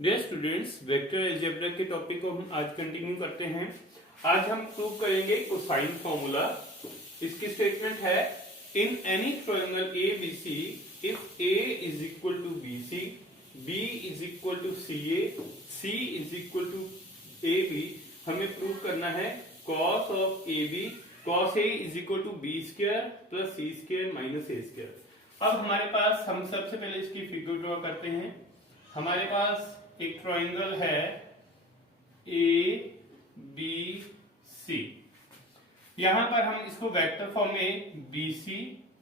Dear students, vector algebra के topic को हम आज कंटिन्यू करते हैं। आज हम प्रूव करेंगे कोसाइन फॉर्मूला। इसकी स्टेटमेंट है in any triangle A B C if A is equal to B C, B is equal to C A, C is equal to A B, हमें प्रूव करना है cos of A B, cos A is equal to B square plus C square minus A square. अब हमारे पास हम सबसे पहले इसकी figure draw करते हैं। हमारे पास एक ट्रायंगल है ए बी सी। यहां पर हम इसको वेक्टर फॉर्म में बी सी,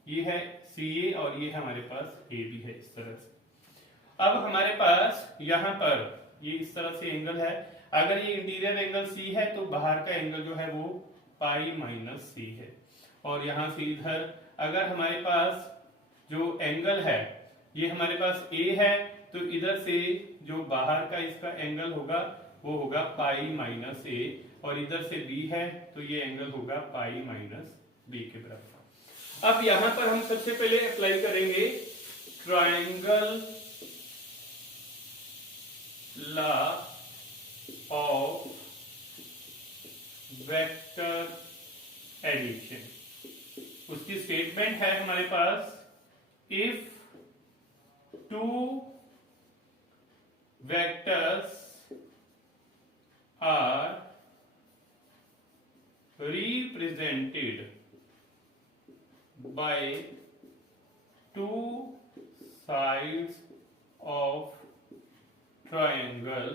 ये है सी ए और ये हमारे पास ए बी है, इस तरह से। अब हमारे पास यहां पर ये इस तरह से एंगल है। अगर ये इंटीरियर एंगल सी है तो बाहर का एंगल जो है वो पाई माइनस सी है। और यहां से इधर अगर हमारे पास जो एंगल है ये हमारे पास ए है तो इधर से जो बाहर का इसका एंगल होगा वो होगा पाई माइनस ए, और इधर से बी है तो ये एंगल होगा पाई माइनस बी के बराबर। अब यहां पर हम सबसे पहले अप्लाई करेंगे triangle law of vector addition. उसकी स्टेटमेंट है हमारे पास if two vectors are represented by two sides of triangle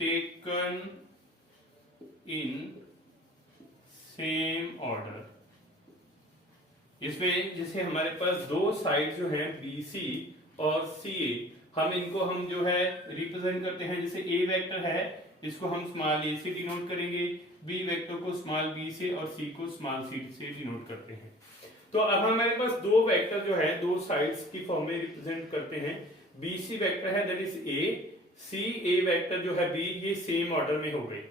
taken in same order। इसमें जैसे हमारे पास दो साइड जो है BC और CA, हम इनको हम जो है रिप्रेजेंट करते हैं। जैसे ए वेक्टर है इसको हम स्मॉल ए से डिनोट करेंगे, बी वेक्टर को स्मॉल बी से और सी को स्मॉल सी से डिनोट करते हैं। तो अब हमारे पास दो वेक्टर जो है दो साइड्स की फॉर्म में रिप्रेजेंट करते हैं। बी सी वेक्टर है that is A, C A vector जो है बी, ये सेम ऑर्डर में हो गए।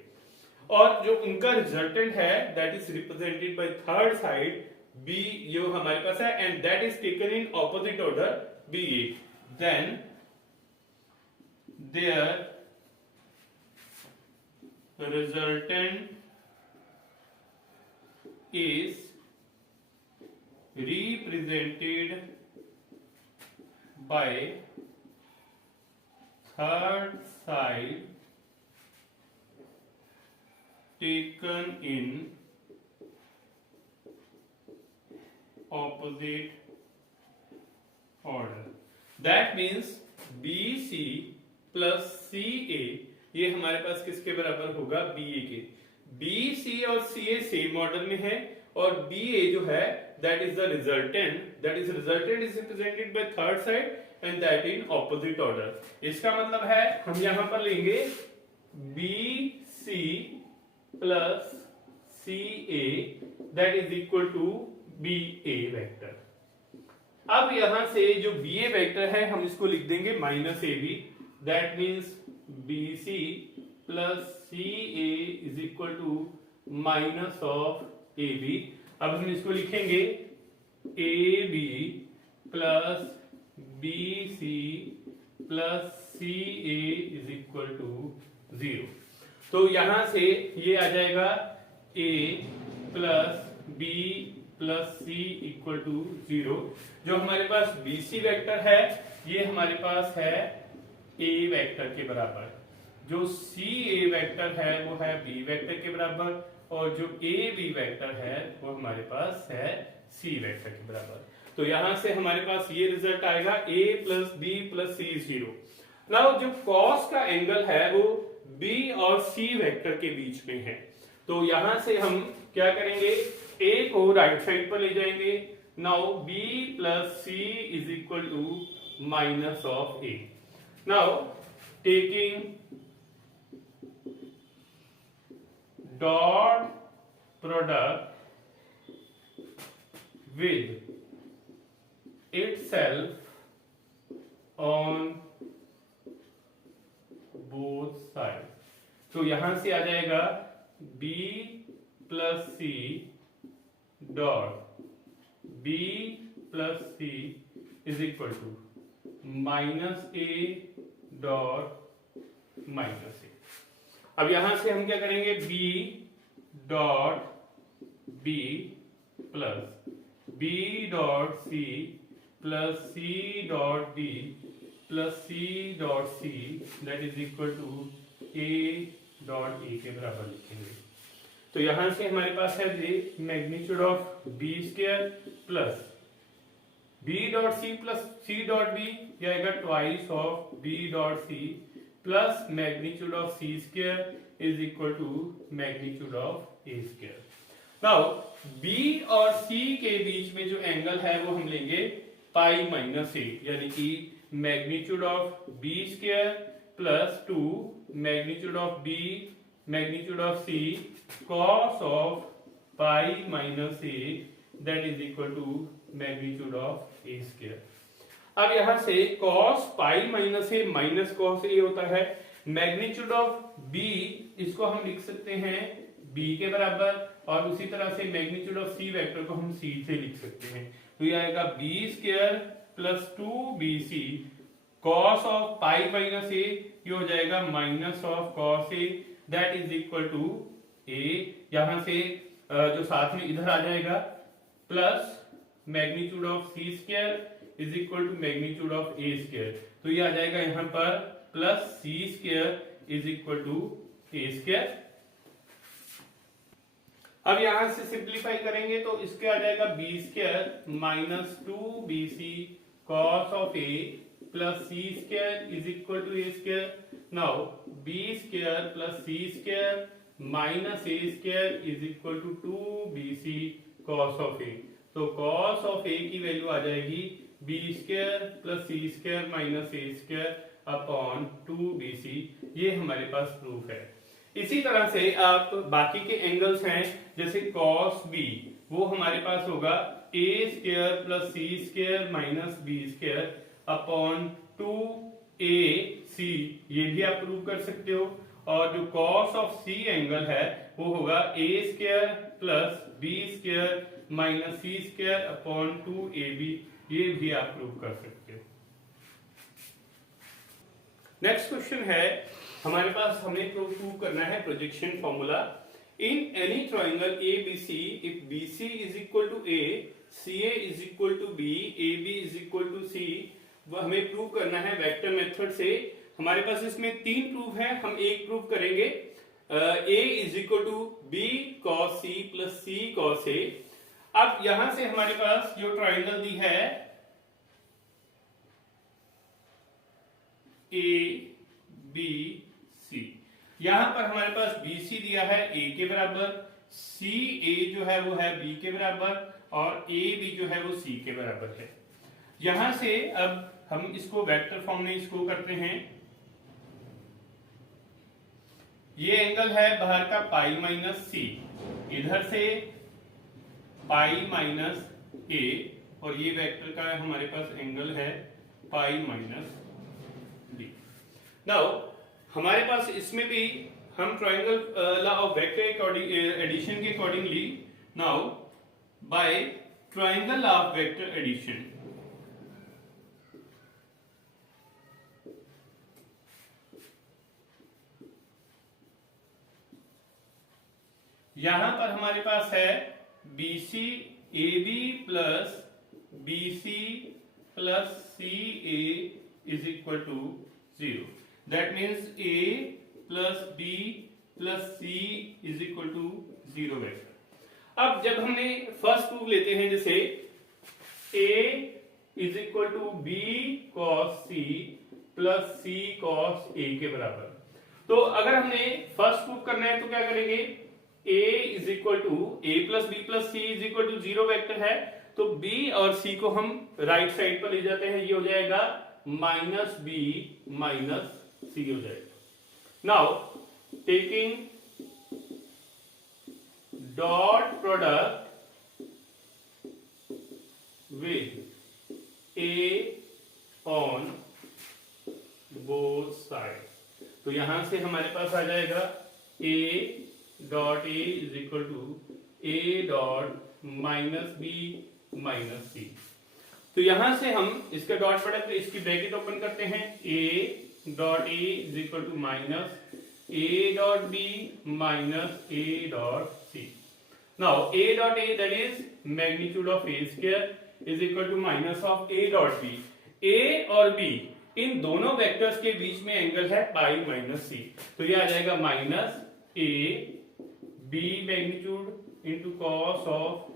और जो उनका रिजल्टेंट है that is represented by third side B, जो हमारे पास है, and that is taken in opposite order B A. Then their resultant is represented by third side taken in opposite order। That means BC plus C A, ये हमारे पास किसके बराबर होगा, B ए के। बी सी और सी ए सेम ऑर्डर में है और बी ए जो है that is the resultant, that is resultant is represented by third side and that in opposite order. इसका मतलब है हम यहां पर लेंगे B C plus C A that is equal to B A vector. अब यहां से जो बी ए वेक्टर है हम इसको लिख देंगे minus A B, that means BC plus CA is equal to minus of AB। अब हम इसको लिखेंगे AB plus BC plus CA is equal to 0। तो यहां से ये आ जाएगा A plus B plus C equal to 0। जो हमारे पास BC वेक्टर है ये हमारे पास है ए वेक्टर के बराबर, जो सी ए वेक्टर है वो है बी वेक्टर के बराबर, और जो ए बी वेक्टर है वो हमारे पास है सी वेक्टर के बराबर। तो यहां से हमारे पास ये रिजल्ट आएगा ए प्लस बी प्लस सी 0। नाउ जो कॉस का एंगल है वो बी और सी वेक्टर के बीच में है, तो यहां से हम क्या करेंगे, ए को राइट साइड पर ले जाएंगे। Now B plus C is equal to minus of A. Now taking dot product with itself on both sides, तो यहां से आ जाएगा B plus C dot B plus C is equal to minus A dot minus A. अब यहां से हम क्या करेंगे, B dot B plus B dot C plus C dot D plus C dot C that is equal to A dot A के बराबर लिखेंगे। तो यहां से हमारे पास है जी magnitude of B square plus B dot C plus C dot B, यह आएगा twice of B dot C plus magnitude of C square is equal to magnitude of A square. Now B और C के बीच में जो angle है वो हम लेंगे पाई माइनस ए, यानी कि magnitude of B square plus 2 magnitude of B magnitude of C cos of pi minus A that is equal to magnitude of A square. अब यहां से cos pi minus A minus cos A होता है, magnitude of b इसको हम लिख सकते हैं b के बराबर, और उसी तरह से मैग्नीट्यूड ऑफ c वेक्टर को हम c से लिख सकते हैं। तो ये आएगा b square plus 2bc cos of pi minus a, ये हो जाएगा minus of cos a that is equal to a, यहां से जो साथ में इधर आ जाएगा plus magnitude of c square is equal to magnitude of a square. तो ये आ जाएगा यहां पर plus c square is equal to a square. अब यहां से सिंप्लीफाई करेंगे तो इसके आ जाएगा b square minus 2bc cos of a plus c square is equal to a square. Now b square plus c square minus a square is equal to 2bc cos of a। तो cos of a की value आ जाएगी b square plus c square minus a square upon 2bc। ये हमारे पास proof है। इसी तरह से आप बाकी के एंगल्स हैं, जैसे cos b, वो हमारे पास होगा a square plus c square minus b square upon 2ac, ये भी आप प्रूव कर सकते हो। और जो cos ऑफ c एंगल है वो होगा a square plus b square minus c square upon 2ab, ये भी आप प्रूव कर सकते हो। नेक्स्ट क्वेश्चन है हमारे पास, हमें प्रूव करना है projection formula in any triangle ABC if BC is equal to A, CA is equal to B, AB is equal to C। वो हमें प्रूव करना है वेक्टर मेथड से। हमारे पास इसमें 3 प्रूफ है, हम एक प्रूफ करेंगे A is equal to B cos C plus C cos A। अब यहां से हमारे पास जो ट्राइंगल दी है ABC, यहां पर हमारे पास BC दिया है A के बराबर, CA जो है वो है B के बराबर, और AB जो है वो C के बराबर है। यहां से अब हम इसको वेक्टर फॉर्म में इसको करते हैं। ये एंगल है बाहर का पाई माइनस C, इधर से पाई माइनस A, और ये वेक्टर का हमारे पास एंगल है पाई माइनस D। नाउ हमारे पास इसमें भी हम triangle law of vector addition के accordingly, now by triangle law of vector addition, यहां पर हमारे पास है BC AB plus BC plus CA is equal to 0। That means A plus B plus C is equal to 0 vector. अब जब हमने first proof लेते हैं, जैसे A is equal to B cos C plus C cos A के बराबर, तो अगर हमने फर्स्ट प्रूफ करना है तो क्या करेंगे, A is equal to A plus B plus C is equal to 0 vector है, तो B और C को हम राइट साइड पर ले जाते हैं, ये हो जाएगा माइनस B माइनस C हो जाएगा। Now taking dot product with A on both side, तो यहां से हमारे पास आ जाएगा A dot A is equal to A dot minus B minus C। तो यहां से हम इसका डॉट प्रोडक्ट, इसकी ब्रैकेट ओपन करते हैं, A dot A is equal to minus A dot B minus A dot C. Now a dot a, that is magnitude of a square, is equal to minus of a dot b. a और b इन दोनों vectors के बीच में angle है पाई minus सी, तो ये आ जाएगा minus A B magnitude into cos of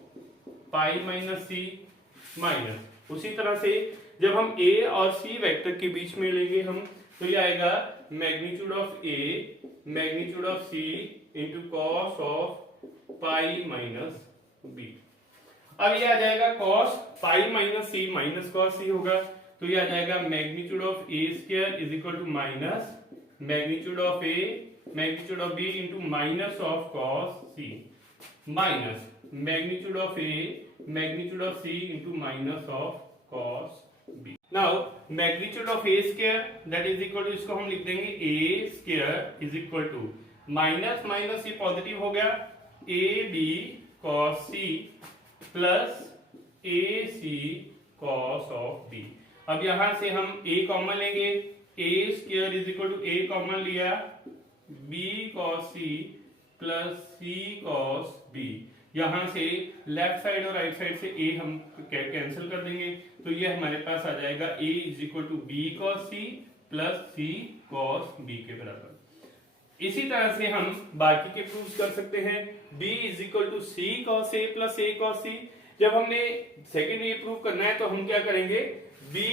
pi minus C minus. उसी तरह से जब हम a और c वेक्टर के बीच में लेंगे हम, तो ये आएगा magnitude of a magnitude of c into cos of pi minus B. अब ये आ जाएगा cos pi minus C minus cos C होगा, तो ये आ जाएगा magnitude of A square is equal to minus magnitude of A magnitude of B into minus of cos C minus magnitude of A magnitude of C into minus of cos B. Now magnitude of A square that is equal to, इसको हम लिख देंगे a square is equal to minus minus ये positive हो गया a B cos C plus a c cos of b. अब यहां से हम a कॉमन लेंगे, a square is equal to a common लिया b कॉस सी प्लस सी कॉस बी. यहां से लेफ्ट साइड और राइट साइड से a हम कैंसिल कर देंगे, तो ये हमारे पास आ जाएगा a is equal to B cos C plus C cos B के बराबर. इसी तरह से हम बाकी के प्रूफ कर सकते हैं. b is equal to c cos a plus a cos c. जब हमने सेकेंड ये प्रूफ करना है तो हम क्या करेंगे, b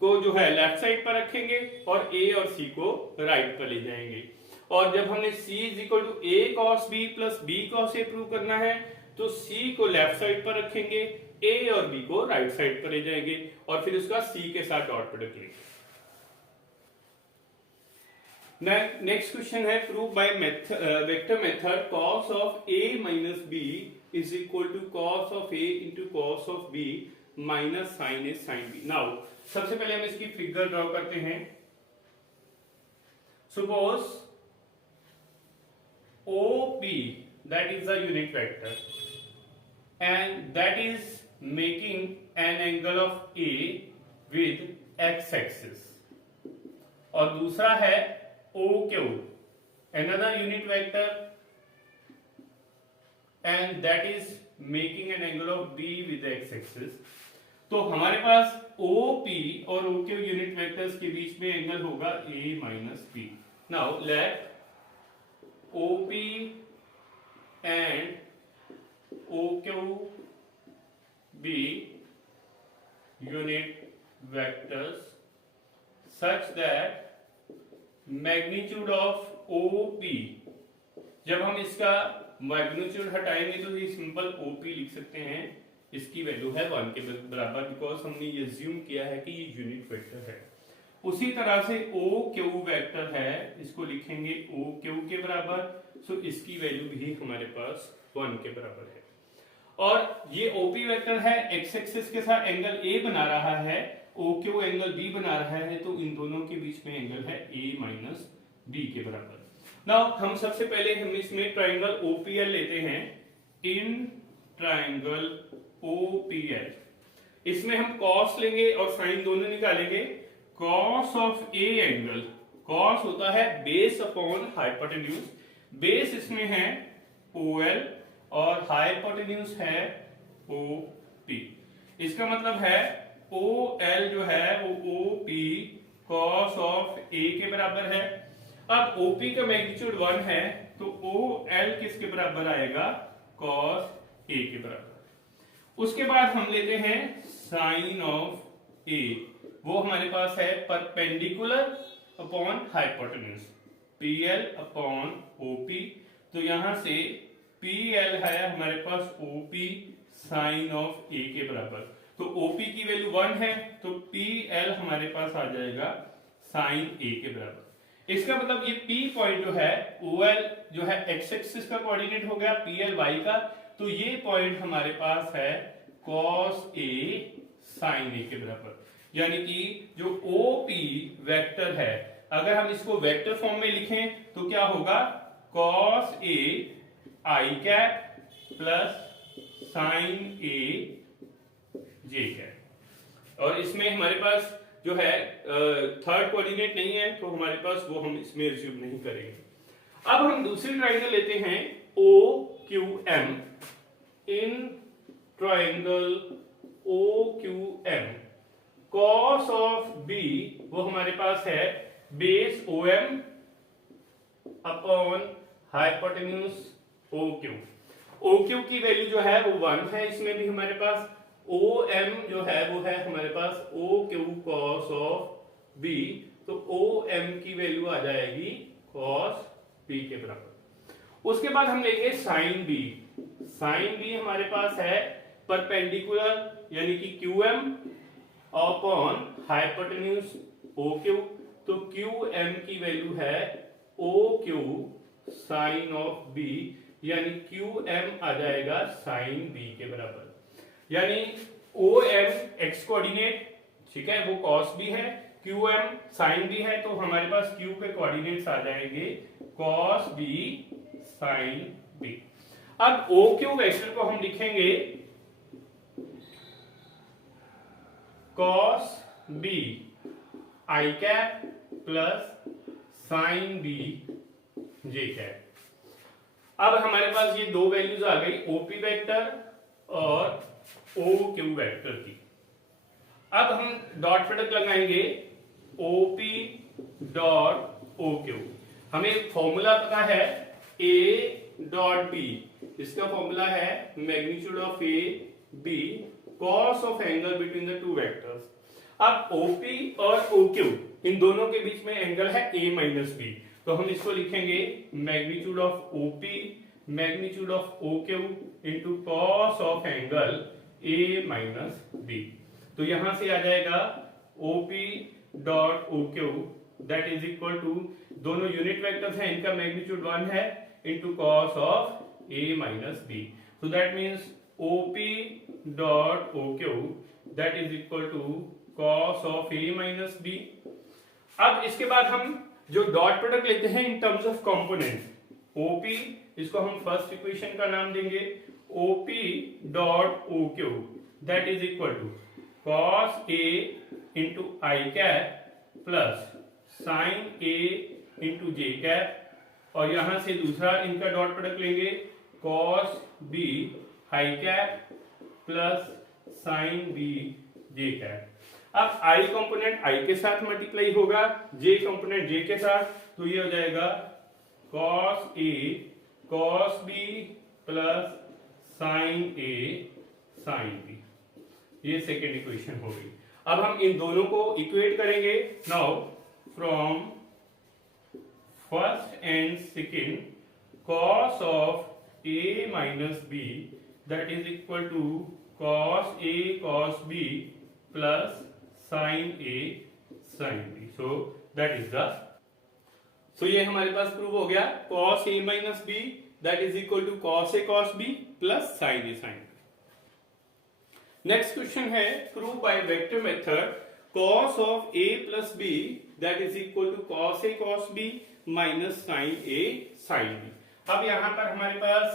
को जो है लेफ्ट साइड पर रखेंगे और a और c को राइट पर ले जाएंगे. और जब हमने c is equal to A cos B plus B cos A prove करना है तो c को लेफ्ट साइड पर रखेंगे, a और b को राइट साइड पर ले जाएंगे और फिर उसका c के साथ डॉट प्रोडक्ट लेंगे. नेक्स्ट क्वेश्चन है prove by vector method cos of a minus b is equal to cos of a into cos of b minus sin a sin b. Now सबसे पहले हम इसकी फिगर ड्रॉ करते हैं. Suppose OP that is a unit vector and that is making an angle of A with x axis, और दूसरा है OQ another unit vector and that is making an angle of B with x axis. तो हमारे पास OP और OQ unit vectors के बीच में एंगल होगा A minus B. Now let OP and OQ be unit vectors such that magnitude of OP, जब हम इसका मैग्नीट्यूड हटाएंगे तो ये सिंपल OP लिख सकते हैं, इसकी वैल्यू है 1 के बराबर, बिकॉज हमने ये अज्यूम किया है कि ये यूनिट वेक्टर है. उसी तरह से OQ वेक्टर है, इसको लिखेंगे OQ के बराबर, सो इसकी वैल्यू भी हमारे पास 1 के बराबर है. और ये OP वेक्टर है, x एक्सिस के साथ एंगल A बना रहा है, OQ एंगल B बना रहा है, तो इन दोनों के बीच में एंगल है A माइनस B के बराबर. नाउ हम सबसे पहले हम इसमें ट्राइंगल OPL लेते हैं. इन ट्राइंगल OPL इसमें हम cos लेंगे और sin दोनों निकालेंगे. cos of A angle, cos होता है बेस अपॉन हाइपोटेन्यूज, बेस इसमें है OL और हाइपोटेन्यूज है OP. इसका मतलब है OL जो है वो OP cos ऑफ A के बराबर है. अब OP का मैग्नीट्यूड 1 है तो OL किसके बराबर आएगा, cos A के बराबर. उसके बाद हम लेते हैं sin ऑफ A, वो हमारे पास है perpendicular upon hypotenuse PL upon OP. तो यहां से PL है हमारे पास OP sin ऑफ A के बराबर. तो OP की वैल्यू 1 है तो PL हमारे पास आ जाएगा sin A के बराबर. इसका मतलब ये P पॉइंट जो है OL जो है x एक्सिस का कोऑर्डिनेट हो गया, PL y का, तो ये पॉइंट हमारे पास है cos A sin A के बराबर. यानी कि जो OP वेक्टर है, अगर हम इसको वेक्टर फॉर्म में लिखें तो क्या होगा, cos A I cap plus sin A J cap. और इसमें हमारे पास जो है थर्ड कोऑर्डिनेट नहीं है, तो हमारे पास वो हम इसमें रिज्यूम नहीं करेंगे। अब हम दूसरी ट्राइंगल लेते हैं OQM। In triangle OQM cos of B वो हमारे पास है base OM upon hypotenuse OQ। OQ की वैल्यू जो है वो 1 है, इसमें भी हमारे पास OM जो है वो है हमारे पास OQ cos ऑफ B, तो OM की वैल्यू आ जाएगी cos B के बराबर। उसके बाद हम लेंगे sin B। sin B हमारे पास है परपेंडिकुलर यानी कि QM अपॉन हाइपोटेन्यूज OQ, तो QM की वैल्यू है OQ sin ऑफ B, यानी QM आ जाएगा sin B के बराबर। यानी OM x कोऑर्डिनेट, ठीक है, वो cos B है, QM sin B है, तो हमारे पास Q के कोऑर्डिनेट्स आ जाएंगे cos B sin B। अब OQ वेक्टर को हम लिखेंगे cos B I cap plus sin B j cap. अब हमारे पास ये दो वैल्यूज आ गई OP वेक्टर और OQ वेक्टर की। अब हम डॉट प्रोडक्ट लगाएंगे OP डॉट OQ। हमें फॉर्मूला पता है A डॉट B, इसका फॉर्मूला है magnitude of A B cos of angle between the two vectors. अब OP और OQ इन दोनों के बीच में एंगल है A माइनस B, तो हम इसको लिखेंगे magnitude of OP magnitude of OQ into cos of angle A minus B। तो यहां से आ जाएगा OP dot OQ that is equal to, दोनों यूनिट वेक्टर्स हैं, इनका मैग्नीट्यूड 1 है, into cos of A minus B। So that means OP dot OQ that is equal to cos of A minus B। अब इसके बाद हम जो dot product लेते हैं in terms of components, OP इसको हम फर्स्ट इक्वेशन का नाम देंगे OP dot OQ that is equal to cos A into I cap plus sin A into J cap, और यहां से दूसरा इनका डॉट प्रोडक्ट लेंगे cos B I cap plus sin B J cap. अब I कंपोनेंट I के साथ multiply होगा, J कंपोनेंट J के साथ, तो ये हो जाएगा cos A cos B plus sin A sin B। ये सेकेंड इक्वेशन हो गई। अब हम इन दोनों को इक्वेट करेंगे। Now from first and second cos of A minus B that is equal to cos A cos B plus sin A sin B। So that is the, so ये हमारे पास प्रूव हो गया cos A minus B that is equal to cos A cos B plus sin A sin B। Next question है prove by vector method cos of A plus B that is equal to cos A cos B minus sin A sin B। अब यहां पर हमारे पास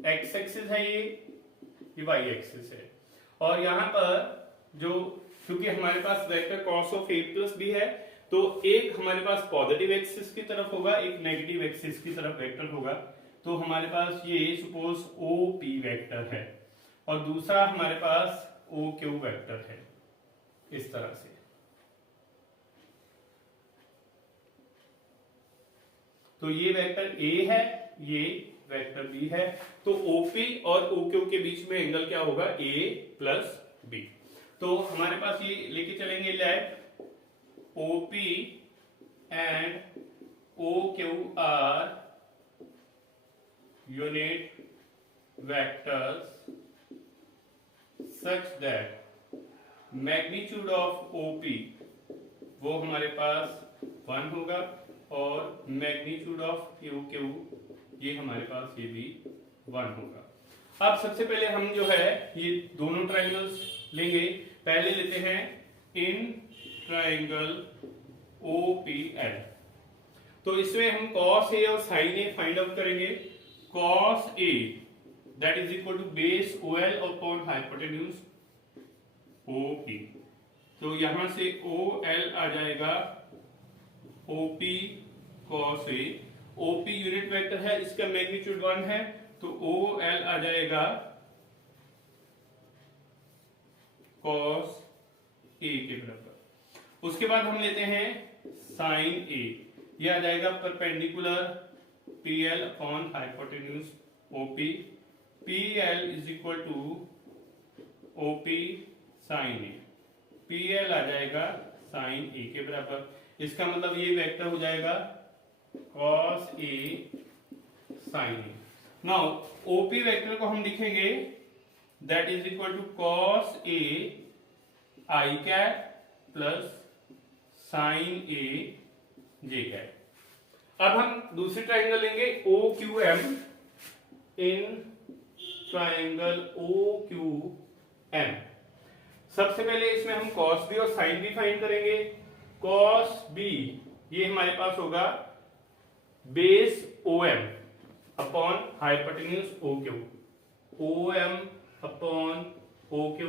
x axis है, ये y axis है, और यहां पर जो, क्योंकि हमारे पास vector cos of A plus B है, तो एक हमारे पास पॉजिटिव एक्सिस की तरफ होगा, एक नेगेटिव एक्सिस की तरफ वेक्टर होगा। तो हमारे पास ये सपोज OP वेक्टर है और दूसरा हमारे पास OQ वेक्टर है, इस तरह से। तो ये वेक्टर A है, ये वेक्टर B है, तो OP और OQ के बीच में एंगल क्या होगा, A प्लस B। तो हमारे पास ये लेके चलेंगे late OP and OQ are unit vectors such that magnitude of OP वो हमारे पास 1 होगा और magnitude of OQ ये हमारे पास ये भी 1 होगा। अब सबसे पहले हम जो है ये दोनों ट्राइंगल्स लेंगे। पहले लेते हैं इन ट्राइंगल OPL, तो इसमें हम cos A और sin A फाइंड आउट करेंगे। cos A that is equal to base OL upon hypotenuse OP। तो यहां से OL आ जाएगा OP cos A, OP unit vector है, इसका मैग्नीट्यूड 1 है, तो OL आ जाएगा cos A के बराबर। उसके बाद हम लेते हैं sin A, यह आ जाएगा perpendicular PL upon hypotenuse OP, PL is equal to OP sin A, PL आ जाएगा sin A के बराबर। इसका मतलब ये वेक्टर हो जाएगा cos A sin A। Now OP vector को हम लिखेंगे that is equal to cos A I cap plus sin A J cap. अब हम दूसरी ट्राइंगल लेंगे OQM, इन ट्राइंगल OQM सबसे पहले इसमें हम cos B और sin B फाइंड करेंगे। cos B ये हमारे पास होगा base OM upon hypotenuse OQ, OM upon OQ,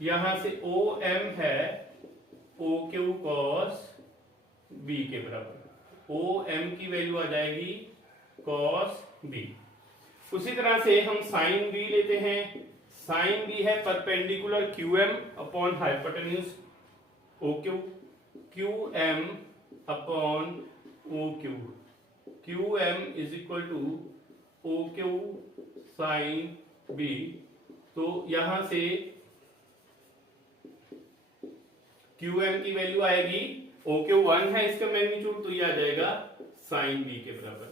यहां से OM है OQ cos B के बराबर, OM की वैल्यू आ जाएगी cos B। उसी तरह से हम sin B लेते हैं, sin B है perpendicular QM upon hypotenuse OQ, QM upon OQ, QM is equal to OQ sin B। तो यहां से QM की वैल्यू आएगी, OQ 1 है इसका मैग्नीट्यूड, तो ये आ जाएगा sin B के बराबर।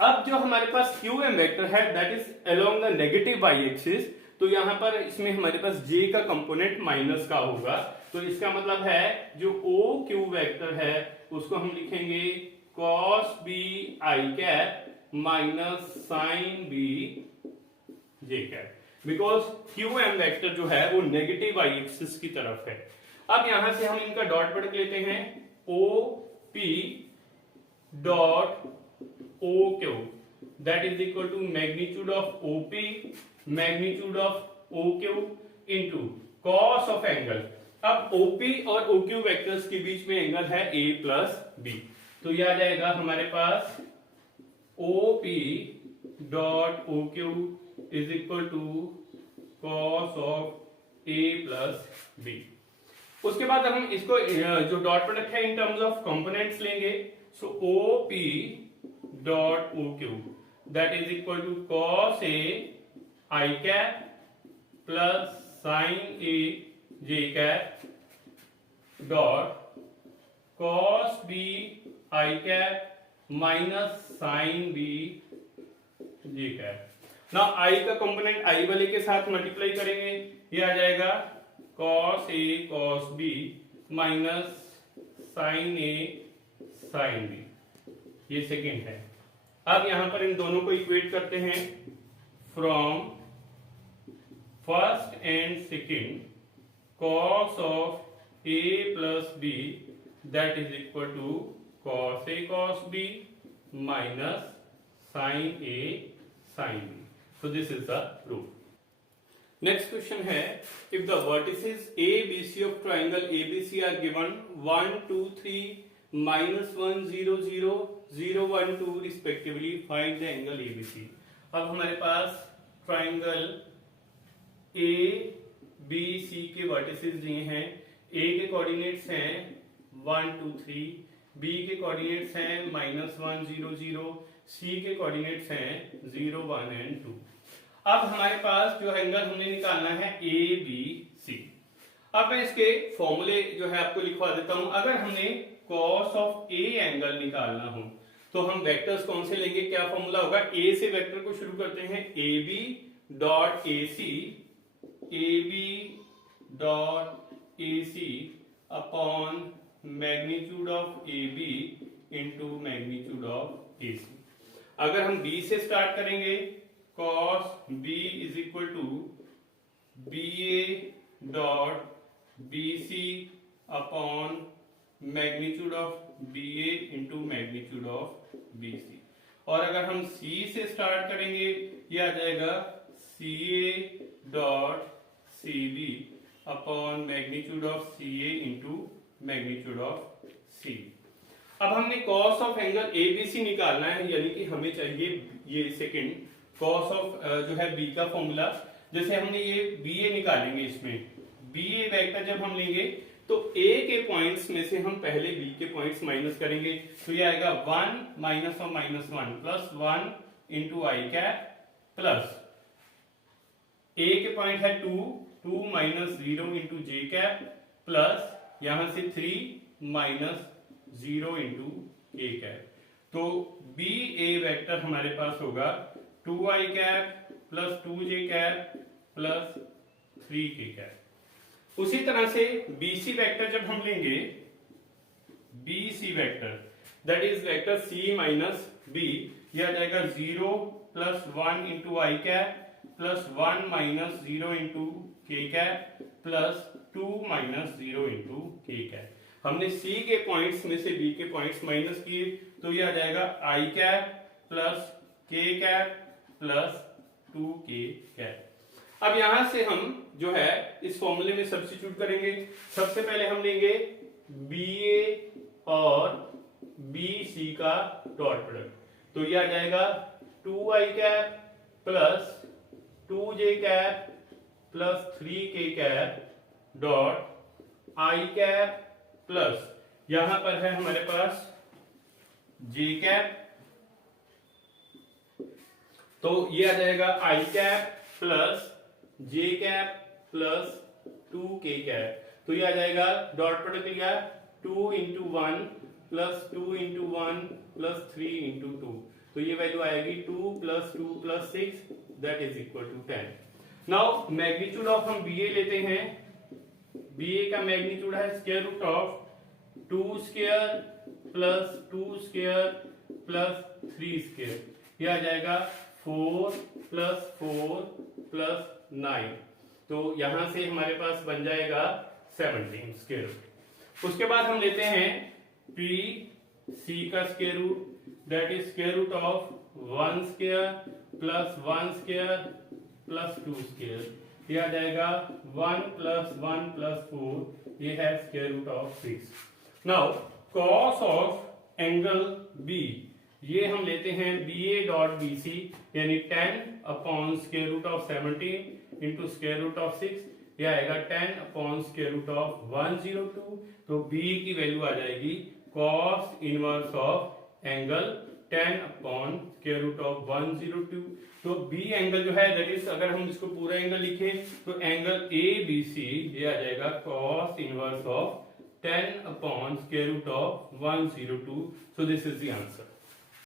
अब जो हमारे पास QM वेक्टर है that is along the negative Y axis, तो यहां पर इसमें हमारे पास J का कंपोनेंट माइनस का होगा, तो इसका मतलब है जो OQ वेक्टर है उसको हम लिखेंगे cos B I cap minus sin B J cap, because QM vector जो है वो नेगेटिव वाई एक्सिस की तरफ है। अब यहां से हम इनका डॉट प्रोडक्ट लेते हैं, OP dot OQ that is equal to magnitude of OP magnitude of OQ into cos of angle. अब OP और OQ वेक्टर्स के बीच में एंगल है A प्लस B, तो यह आ जाएगा हमारे पास OP dot OQ is equal to cos of A plus B। उसके बाद हम इसको जो डॉट प्रोडक्ट है इन टर्म्स ऑफ कंपोनेंट्स लेंगे, so OP dot OQ that is equal to cos A I cap plus sin A J cap dot cos B I cap minus sin B J cap. Now I का component I वाले के साथ multiply करेंगे, ये आ जाएगा cos A cos B minus sin A sin B, ये second है। अब यहां पर इन दोनों को इक्वेट करते हैं, from first and second cos of A plus B that is equal to cos A cos B minus sin A sin B। So this is the proof. Next question है, if the vertices A, B, C of triangle ABC are given 1, 2, 3, -1, 0, 0, 0, 1, 2 respectively, find the angle ABC। अब हमारे पास triangle A, B, C के vertices दिए हैं। A के coordinates हैं 1, 2, 3, B के coordinates हैं -1, 0, 0, C के कोऑर्डिनेट्स हैं 0, 1 एंड 2। अब हमारे पास जो एंगल हमने निकालना है ABC। अब मैं इसके फॉर्मूले जो है आपको लिखवा देता हूं। अगर हमने cos ऑफ A एंगल निकालना हो तो हम वेक्टर्स कौन से लेंगे, क्या फॉर्मूला होगा? A से वेक्टर को शुरू करते हैं, AB dot AC, AB dot AC upon magnitude of AB into magnitude of AC। अगर हम B से स्टार्ट करेंगे, cos B is equal to BA dot BC upon magnitude of BA into magnitude of BC। और अगर हम C से start करेंगे, ये आ जाएगा CA dot CB upon magnitude of C A into magnitude of C. अब हमने कॉस ऑफ एंगल एबीसी निकालना है, यानी कि हमें चाहिए ये सेकंड कॉस ऑफ जो है बी का फॉर्मूला। जैसे हमने ये बी ए निकालेंगे, इसमें बी ए वेक्टर जब हम लेंगे तो ए के पॉइंट्स में से हम पहले बी के पॉइंट्स माइनस करेंगे, तो ये आएगा 1 minus of -1 plus 1 into I cap plus A के पॉइंट है 2 माइनस 0 इंटू जे कैप प्लस यहां से 3 माइनस 0 इंटू के कैप। तो बी ए वेक्टर हमारे पास होगा 2i cap plus 2j cap plus 3k cap. उसी तरह से बीसी वेक्टर जब हम लेंगे, BC vector that is vector C minus B, यह आ जाएगा 0 प्लस 1 इंटू आई cap plus 1 minus 0 into k cap plus 2 minus 0 into k cap. हमने सी के पॉइंट्स में से बी के पॉइंट्स माइनस किए, तो यह आ जाएगा आई कैप प्लस के कैप प्लस 2k कैप। अब यहां से हम जो है इस फॉर्मूले में सब्स्टिट्यूट करेंगे। सबसे पहले हम लेंगे बी ए और बी सी का डॉट प्रोडक्ट, तो यह आ जाएगा 2i cap plus 2j cap plus 3k cap dot I cap plus यहां पर है हमारे पास j कैप, तो ये आ जाएगा i cap plus j cap plus 2k cap. तो ये आ जाएगा डॉट प्रोडक्ट लिया 2 into 1 plus 2 into 1 plus 3 into 2, तो ये वैल्यू आएगी 2 plus 2 plus 6 that is equal to 10। Now magnitude of हम बी ए लेते हैं। बी ए का मैग्नीट्यूड है square root of 2 square plus 2 square plus 3 square, ये आ जाएगा 4 प्लस 4 प्लस 9, तो यहां से हमारे पास बन जाएगा 17 स्क्वायर रूट। उसके बाद हम लेते हैं पी सी का square root that is square root of 1 square plus 1 square plus 2 square, ये आ जाएगा 1 प्लस 1 प्लस 4, ये है square root of 6। Now cos of angle B, ये हम लेते हैं B A dot B C, यानी 10 upon square root of 17 into square root of 6, यह आएगा 10 अपॉन स्क्वायर रूट ऑफ 102। तो बी की वैल्यू आ जाएगी cos inverse of angle 10 upon square root of 102। तो बी एंगल जो है दैट इज, अगर हम इसको पूरा एंगल लिखें तो एंगल ए बी सी, ये आ जाएगा cos inverse of 10 upon square root of 102। So this is the answer.